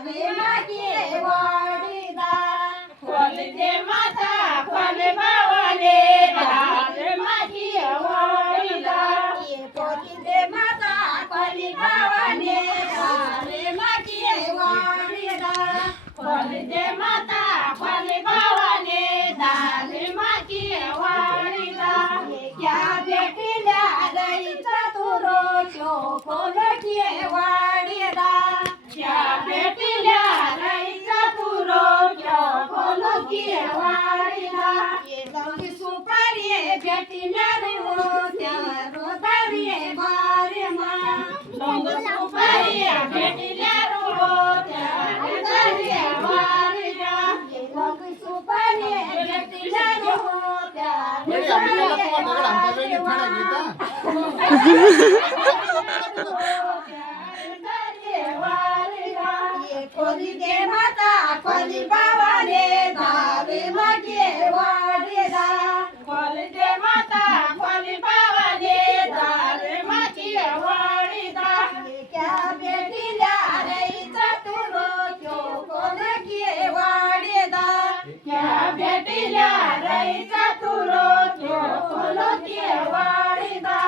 दारे मागे वाडीदा खोल दे माता खोल भावाने दार मागे वाडीदा खोली दे माता खोली भावाने दारे मागे वाडीदा खोल दे माता खोल भावाने दार मागे वाडीदा क्या भेटिल्या रईचा तुरो खोल के वाडीदा त्या भेटिल्या राईचा पुरो खोल के वाडीदा लंगी सुपारी भेटिल्या त्या रोदारी बारे मा लंग सुपारी भेटिल्या रो त्या रोदारी वाडीदा लंगी सुपारी भेटिल्या त्या खोली दे माता खोली बाबाने दारे मागे वाडीदा खोल दे माता खोल भावाने दार मागे वाडीदा क्या भेटिल्या रईचा तुरो खोल के वाडीदा त्या भेटिल्या राईचा पुरो खोल के वाडीदा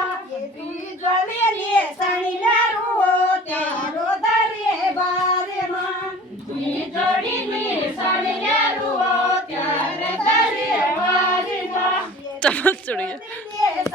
जळलेली सणील्या त्या रोदारी बारे मा जोडीली साडील्या रुओ त्या रे वाडीदा चमच चुड़ी